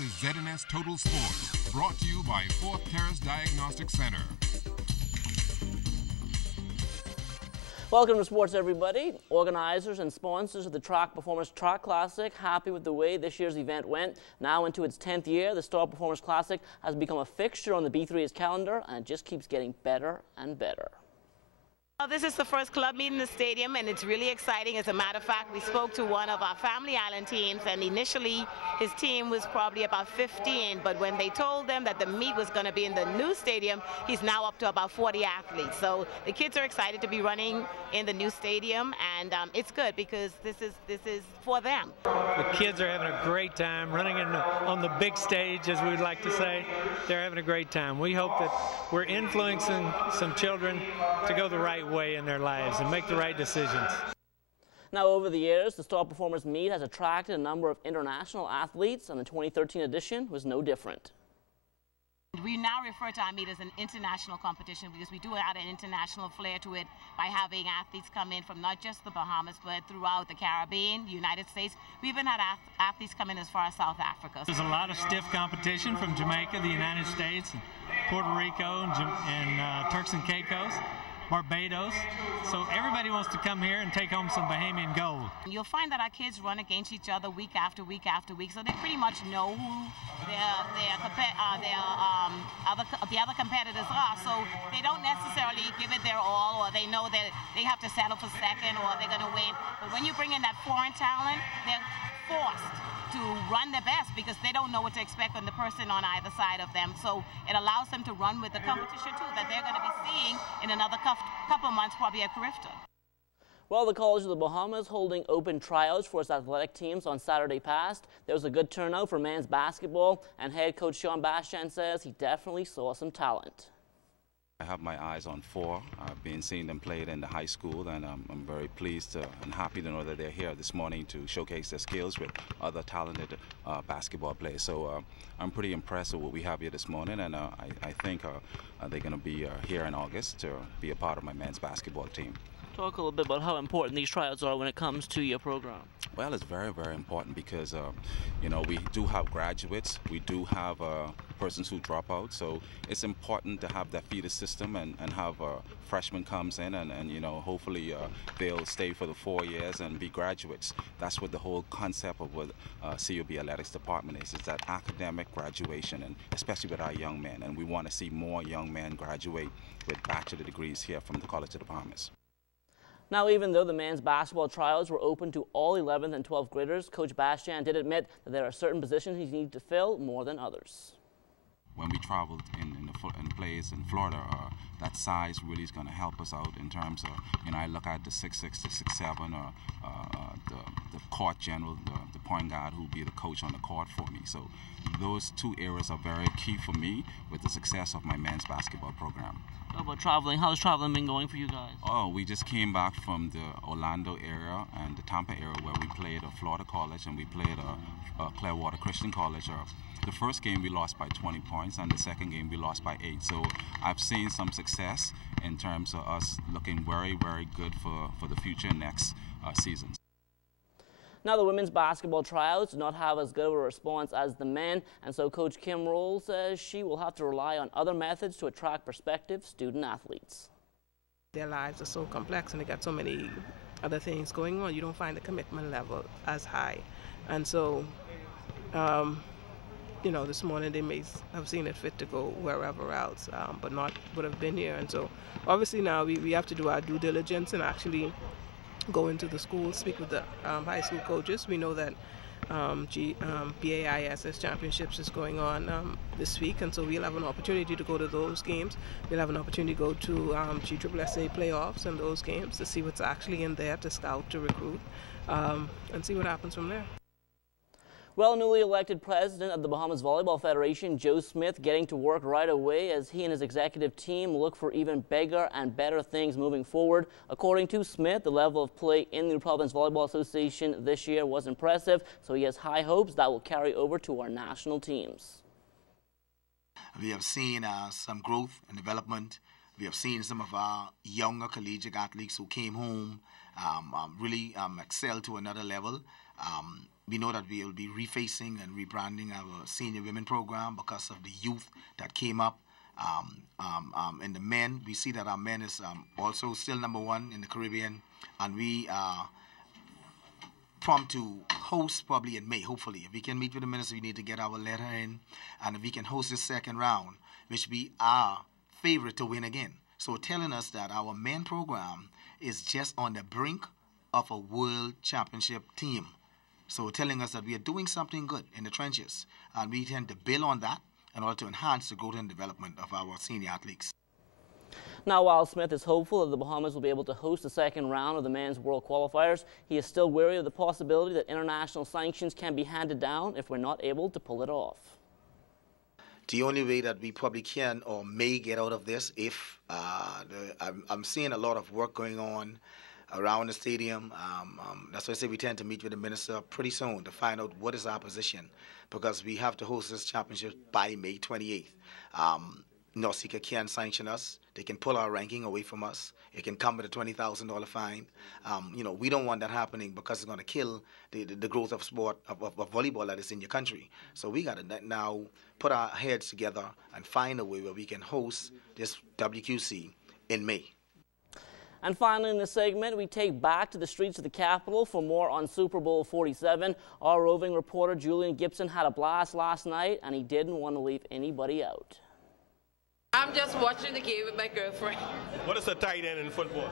is ZNS Total Sports, brought to you by Fourth Terrace Diagnostic Center. Welcome to sports, everybody. Organizers and sponsors of the Track Performance Track Classic happy with the way this year's event went. Now into its 10th year, the Star Performance Classic has become a fixture on the B3's calendar, and it just keeps getting better and better. Well, this is the first club meet in the stadium, and it's really exciting. As a matter of fact, we spoke to one of our Family Island teams, and initially his team was probably about 15, but when they told them that the meet was going to be in the new stadium, he's now up to about 40 athletes. So the kids are excited to be running in the new stadium, and it's good because this is for them. The kids are having a great time running on the big stage, as we would like to say. They're having a great time. We hope that we're influencing some children to go the right way in their lives and make the right decisions. Now, over the years, the Star Performers Meet has attracted a number of international athletes, and the 2013 edition was no different. We now refer to our meet as an international competition because we do add an international flair to it by having athletes come in from not just the Bahamas, but throughout the Caribbean, the United States. We even had athletes come in as far as South Africa. There's a lot of stiff competition from Jamaica, the United States, Puerto Rico, and Turks and Caicos, Barbados. So everybody wants to come here and take home some Bahamian gold. You'll find that our kids run against each other week after week after week, so they pretty much know who the other competitors are. So they don't necessarily give it their all, or they know that they have to settle for second, or they're going to win. But when you bring in that foreign talent, they're forced to run their best because they don't know what to expect from the person on either side of them. So it allows them to run with the competition too that they're going to be seeing in another couple of months, probably at Carifta. Well, the College of the Bahamas holding open tryouts for its athletic teams on Saturday past. There was a good turnout for men's basketball, and head coach Bastion says he definitely saw some talent. I have my eyes on four. I've been seeing them played in the high school, and I'm very pleased and happy to know that they're here this morning to showcase their skills with other talented basketball players. So I'm pretty impressed with what we have here this morning, and I think they're going to be here in August to be a part of my men's basketball team. Talk a little bit about how important these tryouts are when it comes to your program. Well, it's very, very important because, you know, we do have graduates, we do have persons who drop out, so it's important to have that feeder system and have freshmen comes in and you know, hopefully they'll stay for the 4 years and be graduates. That's what the whole concept of what COB Athletics Department is that academic graduation, and especially with our young men, and we want to see more young men graduate with bachelor degrees here from the College of the Bahamas. Now, even though the men's basketball trials were open to all 11th and 12th graders, Coach Bastion did admit that there are certain positions he needs to fill more than others. When we traveled in plays in Florida, that size really is going to help us out in terms of, you know, I look at the 6'6", the 6'7", or the court general, the point guard who will be the coach on the court for me. So those two areas are very key for me with the success of my men's basketball program. How about traveling? How's traveling been going for you guys? Oh, we just came back from the Orlando area and the Tampa area where we played a Florida College and we played a Clearwater Christian College. The first game we lost by 20 points and the second game we lost by 8. So I've seen some success in terms of us looking very, very good for the future next seasons. Now, the women's basketball tryouts do not have as good of a response as the men, and so Coach Kim Roll says she will have to rely on other methods to attract prospective student athletes. Their lives are so complex and they got so many other things going on. You don't find the commitment level as high. And so, you know, this morning they may have seen it fit to go wherever else, but not would have been here. And so, obviously now we have to do our due diligence and actually go into the schools, speak with the high school coaches. We know that BAISS Championships is going on this week, and so we'll have an opportunity to go to those games. We'll have an opportunity to go to GSSA playoffs and those games to see what's actually in there, to scout, to recruit, and see what happens from there. Well, newly elected president of the Bahamas Volleyball Federation, Joe Smith, getting to work right away as he and his executive team look for even bigger and better things moving forward. According to Smith, the level of play in the New Providence Volleyball Association this year was impressive, so he has high hopes that will carry over to our national teams. We have seen some growth and development. We have seen some of our younger collegiate athletes who came home really excel to another level. we know that we will be refacing and rebranding our senior women program because of the youth that came up. And the men, we see that our men is also still #1 in the Caribbean, and we are prompt to host probably in May, hopefully. If we can meet with the minister, we need to get our letter in, and if we can host this second round, which we are favorite to win again. So telling us that our men program is just on the brink of a world championship team. So telling us that we are doing something good in the trenches, and we tend to build on that in order to enhance the growth and development of our senior athletes. Now, while Smith is hopeful that the Bahamas will be able to host the second round of the men's world qualifiers, he is still wary of the possibility that international sanctions can be handed down if we're not able to pull it off. The only way that we probably can or may get out of this, if I'm seeing a lot of work going on around the stadium. That's why I say we tend to meet with the minister pretty soon to find out what is our position, because we have to host this championship by May 28th. NOSICA can sanction us. They can pull our ranking away from us. It can come with a $20,000 fine. We don't want that happening, because it's going to kill the growth of sport, of volleyball that is in your country. So we got to now put our heads together and find a way where we can host this WQC in May. And finally in this segment, we take back to the streets of the capital for more on Super Bowl 47. Our roving reporter Julian Gibson had a blast last night, and he didn't want to leave anybody out. I'm just watching the game with my girlfriend. What is a tight end in football?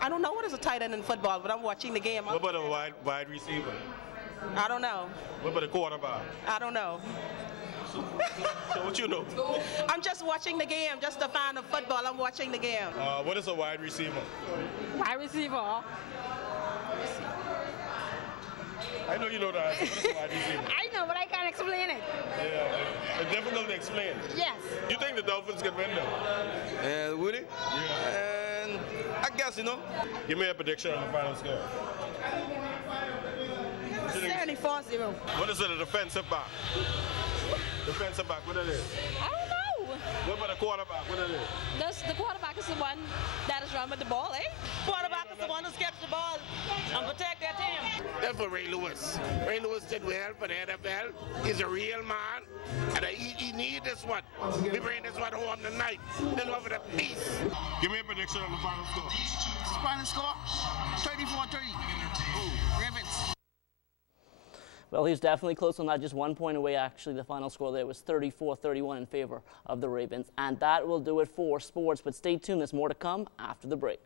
I don't know what is a tight end in football, but I'm watching the game. What about a wide receiver? I don't know. What about a quarterback? I don't know. So what you know? I'm just watching the game, just a fan of football. I'm watching the game. What is a wide receiver? Wide receiver? I know you know that. What is a wide receiver? I know, but I can't explain it. Yeah, it's difficult to explain. Yes. You think the Dolphins can win though? Would it? Yeah. And I guess, Give me a prediction on the final score. 74-0. What is it, a defensive back? Defensive back, what it is? I don't know. What about a quarterback, what it is? The quarterback is the one that is run with the ball, eh? Quarterback is the one who gets the ball and protect their team. That's for Ray Lewis. Ray Lewis did well for the NFL. He's a real man, and he need this one. We bring this one home tonight. This one for the peace. Give me a prediction on the final score. Final score, 34-30. Ravens. Well, he's definitely close on that, just 1 point away. Actually, the final score there was 34-31 in favor of the Ravens. And that will do it for sports, but stay tuned. There's more to come after the break.